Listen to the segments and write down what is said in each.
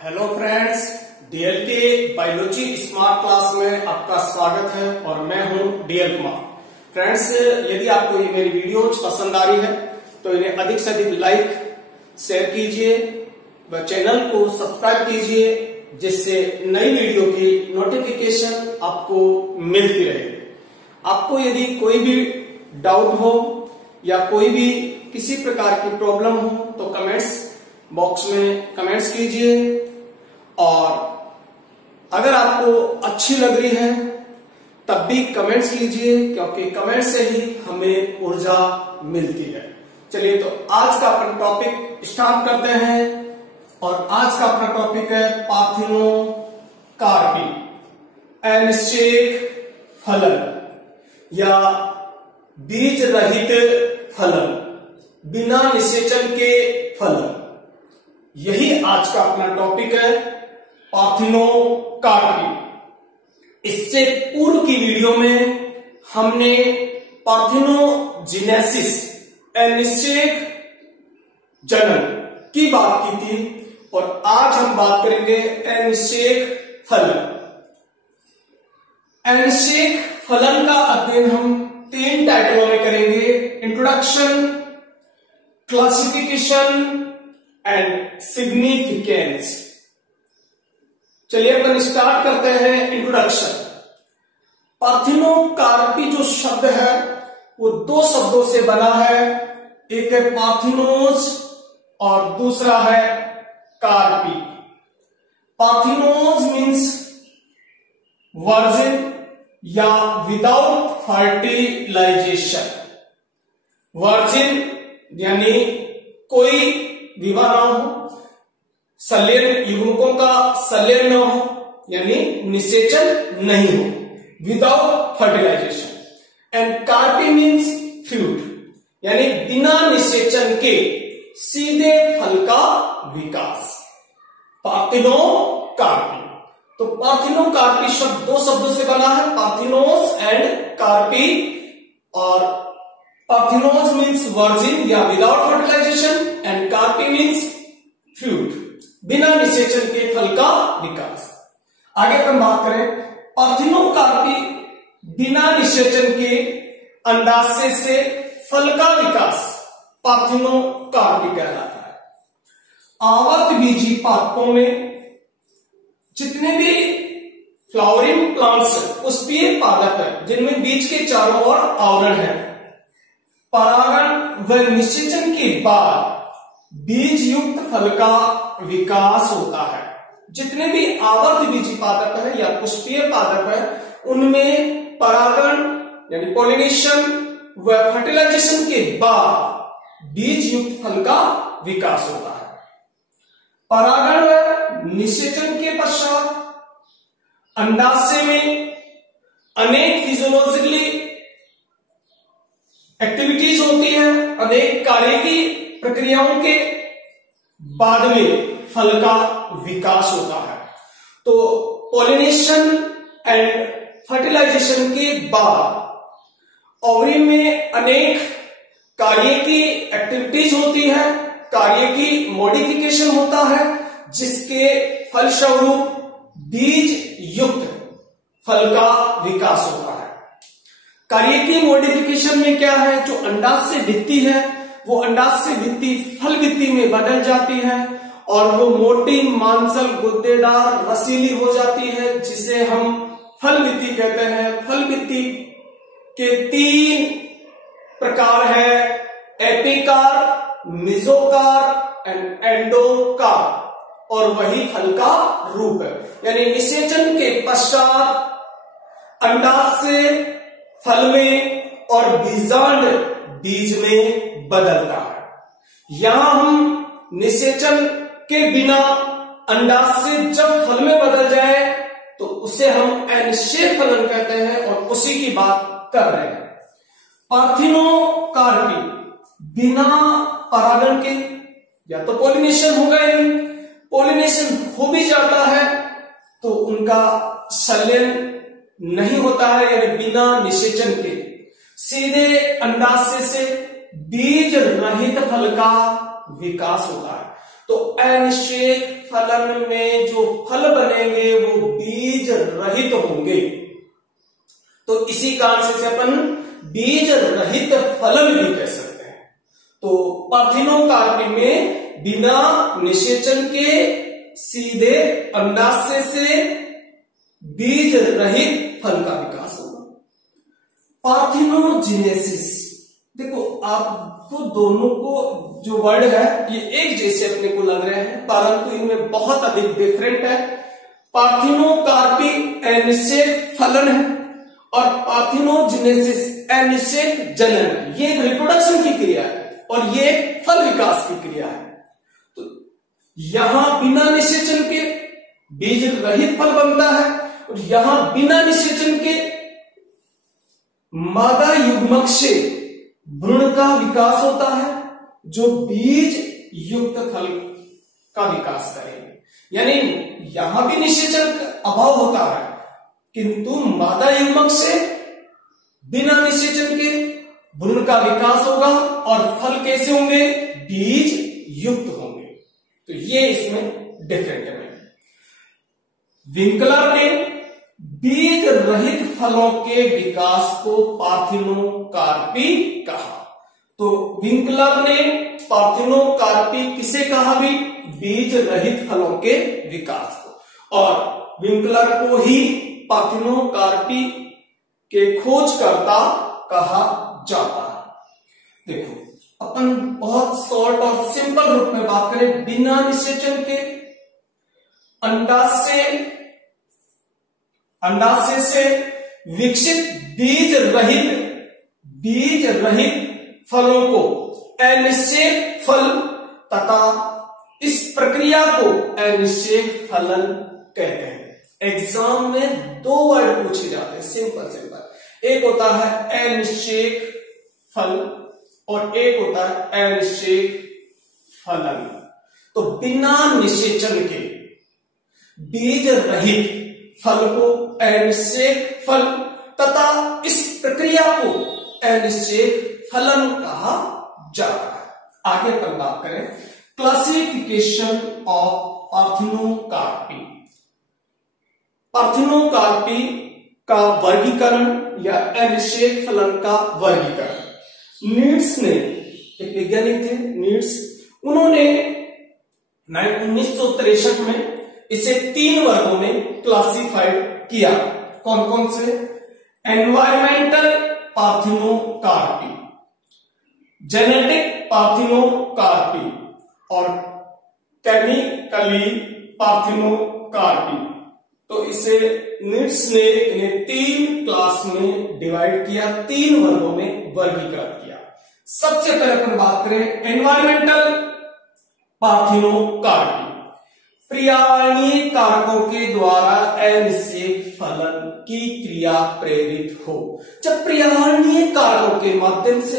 Hello friends, DLK biology smart class में आपका स्वागत है और मैं हूं डीएल कुमार। फ्रेंड्स, यदि आपको ये मेरी वीडियोज पसंद आ रही है तो इन्हें अधिक से अधिक लाइक शेयर कीजिए व चैनल को सब्सक्राइब कीजिए, जिससे नई वीडियो की नोटिफिकेशन आपको मिलती रहे। आपको यदि कोई भी डाउट हो या कोई भी किसी प्रकार की प्रॉब्लम हो तो कमेंट्स बॉक्स में कमेंट्स कीजिए, और अगर आपको अच्छी लग रही है तब भी कमेंट्स कीजिए, क्योंकि कमेंट से ही हमें ऊर्जा मिलती है। चलिए तो आज का अपना टॉपिक स्टार्ट करते हैं, और आज का अपना टॉपिक है पार्थिनोकार्पी, अनिषेक फलन या बीज रहित फलन, बिना निषेचन के फलन। यही आज का अपना टॉपिक है, पार्थिनोकार्पी। इससे पूर्व की वीडियो में हमने पार्थिनोजेनेसिस, अनिषेक जनन की बात की थी, और आज हम बात करेंगे अनिषेक फलन। अनिषेक फलन का अध्ययन हम 3 टाइटलों में करेंगे: इंट्रोडक्शन, क्लासिफिकेशन एंड सिग्निफिकेंस। चलिए अपन स्टार्ट करते हैं इंट्रोडक्शन। पार्थिनोकार्पी जो शब्द है वो 2 शब्दों से बना है, एक है पार्थिनोज और दूसरा है कार्पी। पार्थिनोज मीन्स वर्जिन या विदाउट फर्टिलाइजेशन। वर्जिन यानी कोई विवाह ना हो, संलयन युग्मकों का संलयन न हो, यानी निषेचन नहीं हो, without fertilization. And carpy means fruit, यानी बिना निषेचन के सीधे फल का विकास। पार्थिनोकार्पी। तो पार्थिनोकार्पी शब्द 2 शब्दों से बना है, पार्थिनोस एंड कार्पी। और पार्थिनोस मीन्स वर्जिन या without fertilization, and carpy means fruit, बिना निषेचन के फल का विकास। आगे अपन बात करें, पार्थिनोकार्पी बिना निषेचन के अंडाशय से फल का विकास पार्थिनोकार्पी कहलाता है। आवर्त बीजी पादपों में जितने भी फ्लावरिंग प्लांट्स पुष्पीय पादप है, जिनमें बीज के चारों ओर आवरण है, परागण व निषेचन के बाद बीज युक्त फल का विकास होता है। जितने भी आवर्त बीजी पादप है या पुष्पीय पादप है, उनमें परागण यानी पॉलिनेशन व फर्टिलाइजेशन के बाद बीज युक्त फल का विकास होता है। परागण व निषेचन के पश्चात अंडाशय में अनेक फिजियोलॉजिकली एक्टिविटीज होती है, अनेक कार्य की प्रक्रियाओं के बाद में फल का विकास होता है। तो पॉलिनेशन एंड फर्टिलाइजेशन के बाद ओवरी में अनेक कार्य की एक्टिविटीज होती है, कार्य की मॉडिफिकेशन होता है, जिसके फलस्वरूप बीज युक्त फल का विकास होता है। कार्य की मॉडिफिकेशन में क्या है, जो अंडाशय भित्ति है वो अंडाशय भित्ति फल भित्ति में बदल जाती है, और वो मोटी, मांसल, गुद्देदार, रसीली हो जाती है, जिसे हम फल भित्ति कहते हैं। फल भित्ति के 3 प्रकार है, एपिकार, मेसोकार एंड एंडोकार, और वही फल का रूप है। यानी निषेचन के पश्चात अंडाशय फल में और बीजांड बीज में बदलता है। यहां हम निषेचन के बिना अंडाशय जब फल में बदल जाए तो उसे हम अनिषेक फलन कहते हैं, और उसी की बात कर रहे हैं। पार्थिनोकार्पी बिना परागण के या तो पॉलिनेशन होगा, पॉलिनेशन हो भी जाता है तो उनका संलयन नहीं होता है, यानी बिना निषेचन के सीधे अंडाशय से बीज रहित फल का विकास होता है। तो अनिषेक फलन में जो फल बनेंगे वो बीज रहित होंगे। तो इसी कारण से अपन बीज रहित फलन भी कह सकते हैं। तो पार्थिनोकार्पी में बिना निषेचन के सीधे अंडाशय से बीज रहित फल का विकास होगा। पार्थिनोजेनेसिस, देखो आपको दोनों को जो वर्ड है ये एक जैसे अपने को लग रहे हैं, परंतु इनमें बहुत अधिक डिफरेंट है। पार्थिनोकार्पी अनिषेक फलन है और पार्थिनोजेनेसिस अनिषेक जनन है। ये एक रिप्रोडक्शन की क्रिया है और ये एक फल विकास की क्रिया है। तो यहां बिना निषेचन के बीज रहित फल बनता है और यहां बिना निषेचन के मादा युग्मक से भ्रूण का विकास होता है जो बीज युक्त फल का विकास करेंगे। यानी यहां भी निषेचन का अभाव होता है, किंतु मादा युग्मक से बिना निषेचन के भ्रूण का विकास होगा और फल कैसे होंगे? बीज युक्त होंगे। तो ये इसमें डिफरेंट है। विंकलर ने बीज रहित फलों के विकास को पार्थिनोकार्पी कहा। तो विंकलर ने पार्थिनोकार्पी किसे कहा भी? बीज रहित फलों के विकास को। और विंकलर को ही पार्थिनोकार्पी के खोजकर्ता कहा जाता है। देखो अपन बहुत शॉर्ट और सिंपल रूप में बात करें, बिना निषेचन के अंडाशय से विकसित बीज रहित फलों को अनिषेक फल तथा इस प्रक्रिया को अनिषेक फलन कहते हैं। एग्जाम में दो वर्ड पूछे जाते हैं, सिंपल। एक होता है अनिषेक फल और एक होता है अनिषेक फलन। तो बिना निषेचन के बीज रहित फल को अनिषेक फल तथा इस प्रक्रिया को अनिषेक फलन कहा जाता है। आगे पर बात करें क्लासिफिकेशन ऑफ पार्थिनोकार्पी। पार्थिनोकार्पी का वर्गीकरण या अनिषेक फलन का वर्गीकरण नीड्स ने, एक वैज्ञानिक थे नीड्स, उन्होंने 1963 में इसे 3 वर्गों में क्लासिफाइड किया। कौन कौन से? एनवायरमेंटल पार्थिनोकार्पी, जेनेटिक पार्थिनोकार्पी और केमिकली पार्थिनोकार्पी। तो इसे नीड्स ने इन्हें 3 क्लास में डिवाइड किया, 3 वर्गों में वर्गीकृत किया। सबसे पहले अपन बात करें एनवायरमेंटल पार्थिनोकार्पी। पर्यावरणीय कारकों के द्वारा अनिषेक फलन की क्रिया प्रेरित हो। जब पर्यावरणीय कारकों के माध्यम से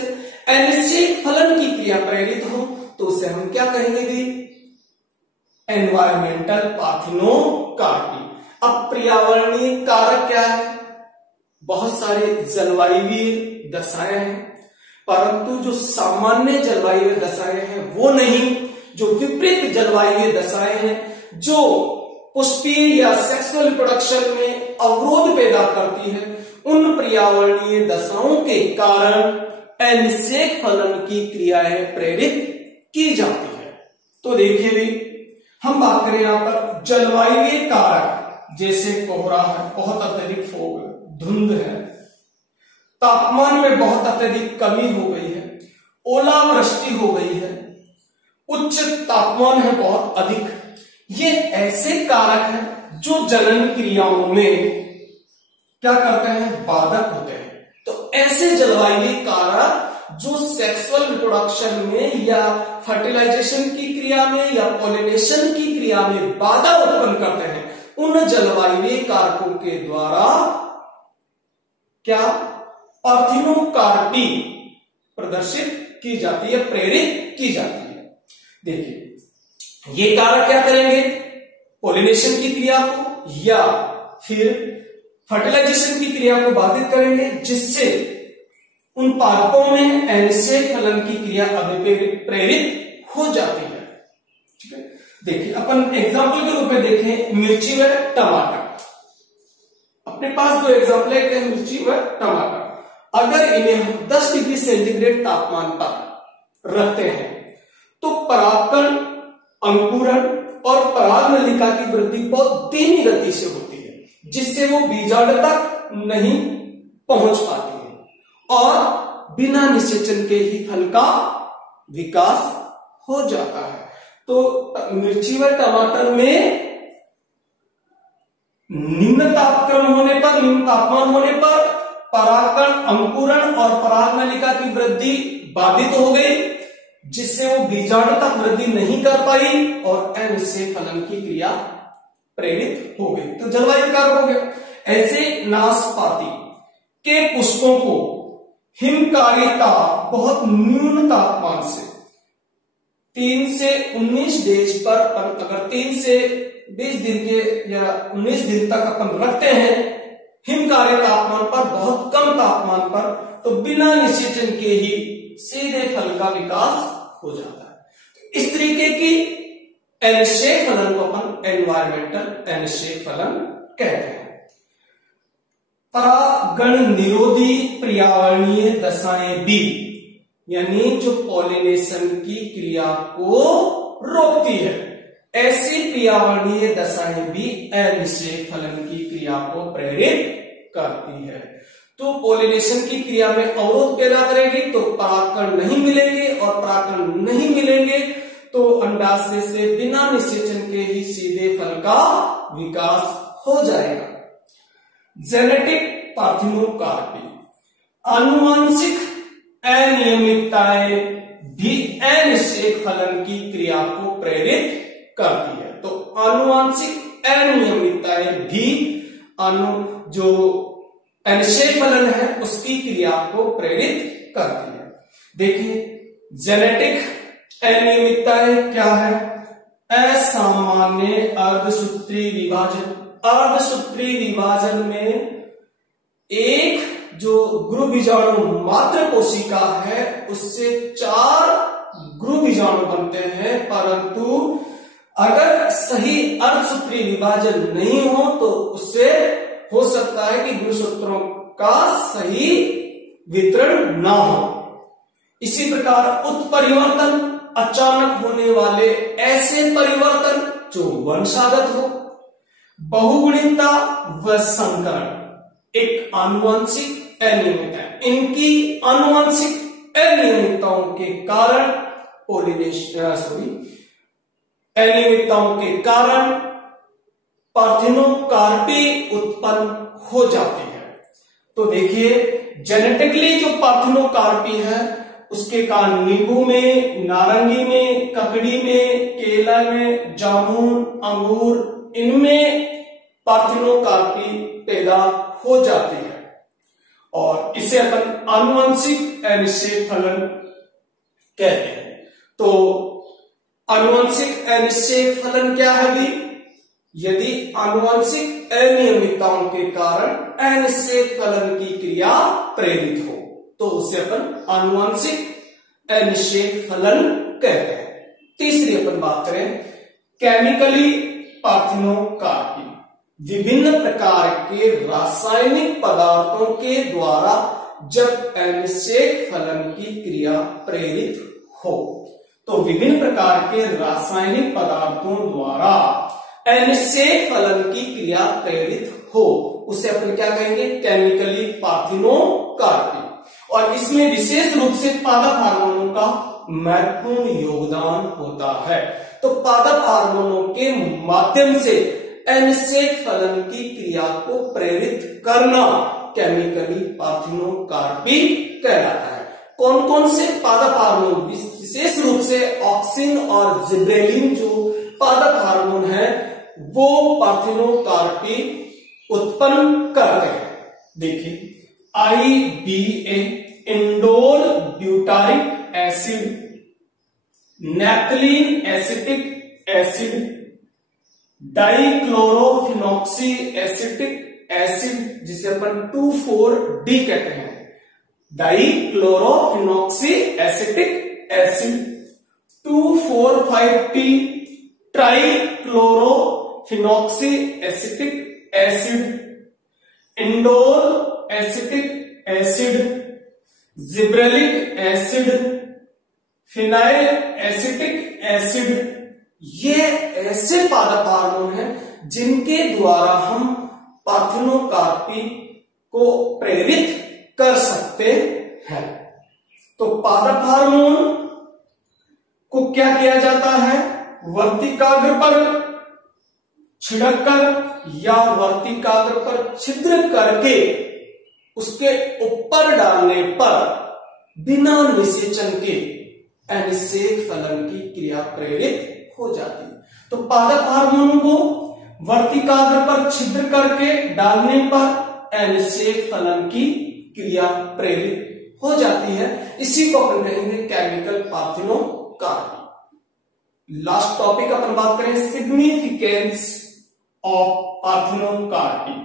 अनिषेक फलन की क्रिया प्रेरित हो तो उसे हम क्या कहेंगे भी? Environmental parthenocarpy. अब पर्यावरणीय कारक क्या है? बहुत सारे जलवायुवीय दशाएं हैं, परंतु जो सामान्य जलवायु दशाएं हैं वो नहीं, जो विपरीत जलवायु दशाएं हैं, जो पुष्पीय या सेक्सुअल रिप्रोडक्शन में अवरोध पैदा करती है, उन पर्यावरणीय दशाओं के कारण अनिषेक फलन की क्रियाएं प्रेरित की जाती है। तो देखिए भी हम बात करें यहां पर जलवायुवीय कारक, जैसे कोहरा है, बहुत अत्यधिक फोग, धुंध है, तापमान में बहुत अत्यधिक कमी हो गई है, ओलावृष्टि हो गई है, उच्च तापमान है बहुत अधिक। ये ऐसे कारक हैं जो जनन क्रियाओं में क्या करते हैं? बाधक होते हैं। तो ऐसे जलवायु कारक जो सेक्सुअल रिप्रोडक्शन में या फर्टिलाइजेशन की क्रिया में या पॉलिनेशन की क्रिया में बाधा उत्पन्न करते हैं, उन जलवायु कारकों के द्वारा क्या पार्थिनोकार्पी प्रदर्शित की जाती है, प्रेरित की जाती है। देखिए ये कारक क्या करेंगे? पॉलिनेशन की क्रिया को या फिर फर्टिलाइजेशन की क्रिया को बाधित करेंगे, जिससे उन पादपों में अनिषेक फलन की क्रिया अभिप्रेरित हो जाती है। ठीक है, देखिए अपन एग्जाम्पल के रूप में देखें मिर्ची व टमाटर। अपने पास दो एग्जाम्पल है, मिर्ची व टमाटर। अगर इन्हें 10 डिग्री सेंटीग्रेड तापमान पर रखते हैं तो परागकण, अंकुरण और परागनलिका की वृद्धि बहुत धीमी गति से होती है, जिससे वो बीजांड तक नहीं पहुंच पाती है और बिना निषेचन के ही फल का विकास हो जाता है। तो मिर्ची व टमाटर में निम्न तापक्रम होने पर, निम्न तापमान होने पर परागकण, अंकुरण और परागनलिका की वृद्धि बाधित हो गई, जिससे वो बीजांड तक वृद्धि नहीं कर पाई और अनिश्चित फलन की क्रिया प्रेरित हो गई, तो जलवायु कारक हो गया। ऐसे नाशपाती के पुष्पों को हिमकारिता बहुत न्यून तापमान से 3 से 19 डेज पर, अगर 3 से 20 दिन के या 19 दिन तक अपन रखते हैं हिमकार्य तापमान पर, बहुत कम तापमान पर, तो बिना निषेचन के ही सीधे फल का विकास हो जाता है। इस तरीके की अनिश्चय फलन को अपन एनवायरमेंटल अनिश्चय फलन कहते हैं। परागण निरोधी पर्यावरणीय दशाएं भी, यानी जो पॉलिनेशन की क्रिया को रोकती है, ऐसी पर्यावरणीय दशाएं भी अनिश्चय फलन की क्रिया को प्रेरित करती है। तो पॉलिनेशन की क्रिया में अवरोध पैदा करेगी, तो परागकण नहीं मिलेंगे और परागकण नहीं मिलेंगे तो अंडाशय से बिना निषेचन के ही सीधे फल का विकास हो जाएगा। जेनेटिक पार्थिनोकार्पी, आनुवंशिक अनियमितताएं भी अनिश्चित फलन की क्रिया को प्रेरित करती है। तो आनुवंशिक अनियमितताएं भी जो अनिश्चित फलन है उसकी क्रिया को प्रेरित करती है। देखिए जेनेटिक अनियमितताएं क्या है? असामान्य अर्धसूत्री विभाजन। अर्धसूत्री विभाजन में एक जो गुरु बीजाणु मात्र कोशिका है उससे 4 गुरु बीजाणु बनते हैं, परंतु अगर सही अर्धसूत्री विभाजन नहीं हो तो उससे हो सकता है कि गुणसूत्रों का सही वितरण ना हो। इसी प्रकार उत्परिवर्तन, अचानक होने वाले ऐसे परिवर्तन जो वंशागत हो। बहुगुणितता व संकरण एक आनुवंशिक अनियमितता, इनकी आनुवंशिक अनियमितताओं के कारण अनियमितताओं के कारण पार्थिनोकार्पी उत्पन्न हो जाती है। तो देखिए जेनेटिकली जो पार्थिनोकार्पी है उसके कारण नींबू में, नारंगी में, ककड़ी में, केला में, जामुन, अंगूर, इनमें पार्थिनोकार्पी पैदा हो जाती है और इसे अपन आनुवंशिक अनिश्चित फलन कहते हैं। तो आनुवंशिक अनिश्चित फलन क्या है भी? यदि आनुवंशिक अनियमितताओं के कारण अनिश्चित फलन की क्रिया प्रेरित हो तो उसे अपन आनुवंशिक अनिश्चित फलन कहते हैं। तीसरी अपन बात करें केमिकली पार्थिनोकार्पी, विभिन्न प्रकार के रासायनिक पदार्थों के द्वारा जब अनिश्चित फलन की क्रिया प्रेरित हो, तो विभिन्न प्रकार के रासायनिक पदार्थों द्वारा अनिश्चित फलन की क्रिया प्रेरित हो उसे अपन क्या कहेंगे? Chemically parthenocarpy. और इसमें विशेष रूप से पादप हार्मोनों का महत्वपूर्ण योगदान होता है। तो पादप हार्मोनों के माध्यम से अनिश्चित फलन की क्रिया को प्रेरित करना केमिकली पार्थिनोकार्पी कहलाता है। कौन कौन से पादप हार्मोन? विशेष रूप से ऑक्सिन और जिब्रेलिन जो पादप हार्मोन है वो पार्थिनोकार्पी उत्पन्न करते हैं। देखिए IBA indole butyric acid, naphthalene acetic acid, dichlorophenoxy acetic acid जिसे अपन 2,4-D कहते हैं, dichlorophenoxy acetic acid, 2,4,5-T trichlorophenoxy acetic acid, indole acetic acid, gibberellic acid, phenyl acetic acid, ये ऐसे पादप हार्मोन हैं जिनके द्वारा हम पार्थिनोकार्पी को प्रेरित कर सकते हैं। तो पादप हार्मोन को क्या किया जाता है? वर्तिकाग्र पर छिड़क कर या वर्तिकाग्र पर छिद्र करके उसके ऊपर डालने पर बिना निषेचन के अनिषेक फलन की क्रिया प्रेरित हो जाती है। तो पादप हार्मोन को वर्तिकाग्र पर छिद्र करके डालने पर अनिषेक फलन की क्रिया प्रेरित हो जाती है। इसी को अपन कहेंगे केमिकल पार्थिनोकार्पी। लास्ट टॉपिक अपन बात करें सिग्निफिकेंस ऑफ पार्थिनोकार्पी।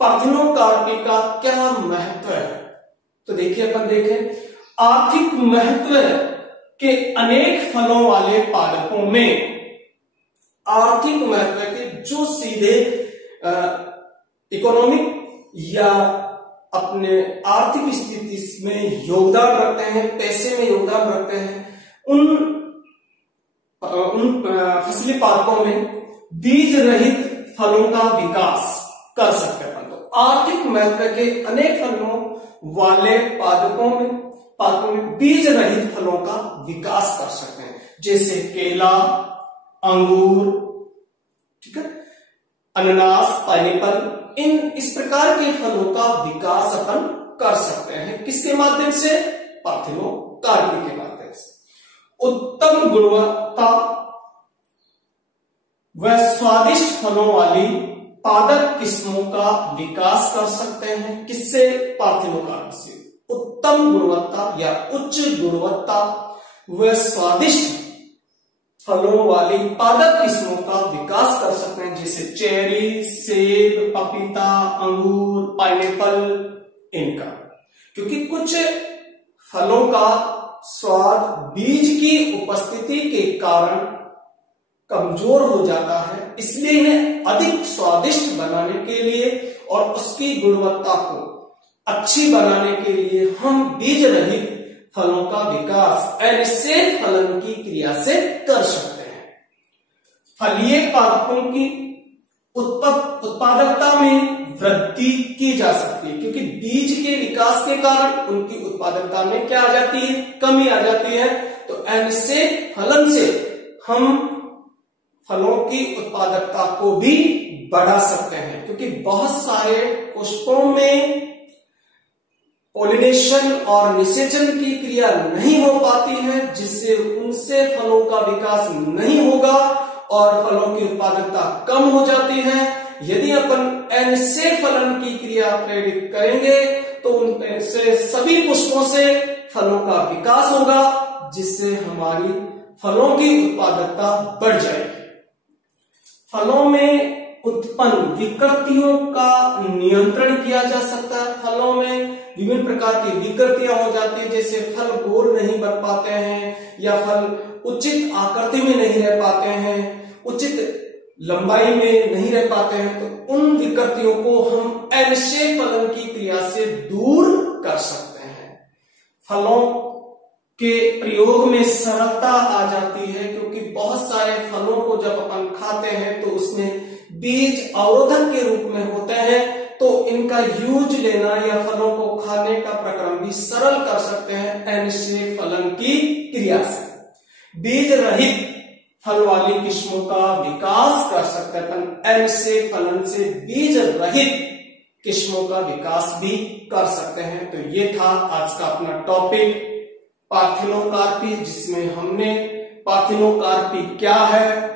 पार्थिनोकार्पी का क्या महत्व है? तो देखिए, अपन देखें आर्थिक महत्व के अनेक फलों वाले पादपों में आर्थिक महत्व के जो सीधे इकोनॉमिक या अपने आर्थिक स्थिति में योगदान रखते हैं, पैसे में योगदान रखते हैं, उन फसली पादपों में बीज रहित फलों का विकास कर सकते हैं। तो आर्थिक महत्व के अनेक फलों वाले पादपों में बीज रहित फलों का विकास कर सकते हैं, जैसे केला, अंगूर, ठीक है, अनानास, पाइनएप्पल। इस प्रकार के फलों का विकास अपन कर सकते हैं। किसके माध्यम से? पार्थिनोकार्पी के माध्यम से। उत्तम गुणवत्ता व स्वादिष्ट फलों वाली पादप किस्मों का विकास कर सकते हैं। किससे? पार्थिनोकार्पी से। उत्तम गुणवत्ता या उच्च गुणवत्ता व स्वादिष्ट फलों वाली पादप किस्मों का विकास कर सकते हैं, जैसे चेरी, सेब, पपीता, अंगूर, पाइनएप्पल, इनका। क्योंकि कुछ फलों का स्वाद बीज की उपस्थिति के कारण कमजोर हो जाता है, इसलिए इन्हें अधिक स्वादिष्ट बनाने के लिए और उसकी गुणवत्ता को अच्छी बनाने के लिए हम बीज रहित फलों का विकास अनिषेक फलन की क्रिया से कर सकते हैं। फलीय पादपों की उत्पादकता में वृद्धि की जा सकती है, क्योंकि बीज के विकास के कारण उनकी उत्पादकता में क्या आ जाती है? कमी आ जाती है। तो अनिषेक फलन से हम फलों की उत्पादकता को भी बढ़ा सकते हैं, क्योंकि बहुत सारे पुष्पों में पॉलिनेशन और निषेचन की क्रिया नहीं हो पाती है, जिससे उनसे फलों का विकास नहीं होगा और फलों की उत्पादकता कम हो जाती है। यदि अपन अनिषेक फलन की क्रिया प्रेरित करेंगे तो उनसे सभी पुष्पों से फलों का विकास होगा, जिससे हमारी फलों की उत्पादकता बढ़ जाएगी। फलों में उत्पन्न विकृतियों का नियंत्रण किया जा सकता है। फलों में विभिन्न प्रकार की विकृतियां हो जाती है, जैसे फल गोल नहीं बन पाते हैं या फल उचित आकृति में नहीं रह पाते हैं, उचित लंबाई में नहीं रह पाते हैं। तो उन विकृतियों को हम अनिषेक फलन की क्रिया से दूर कर सकते हैं। फलों के प्रयोग में सरलता आ जाती है, क्योंकि बहुत सारे फलों को जब अपन खाते हैं तो उसमें बीज अवरोधक के रूप में होते हैं, तो इनका यूज लेना या फलों को खाने का प्रक्रम भी सरल कर सकते हैं अनिषेक फलन की क्रिया से। बीज रहित फल वाली किस्मों का विकास कर सकते हैं अपन अनिषेक फलन से। बीज रहित किस्मों का विकास भी कर सकते हैं। तो ये था आज का अपना टॉपिक पार्थिनोकार्पी, जिसमें हमने पार्थिनोकार्पी क्या है,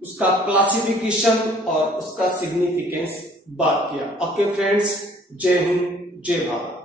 उसका क्लासिफिकेशन और उसका सिग्निफिकेंस बात किया। ओके फ्रेंड्स, जय हिंद, जय भारत।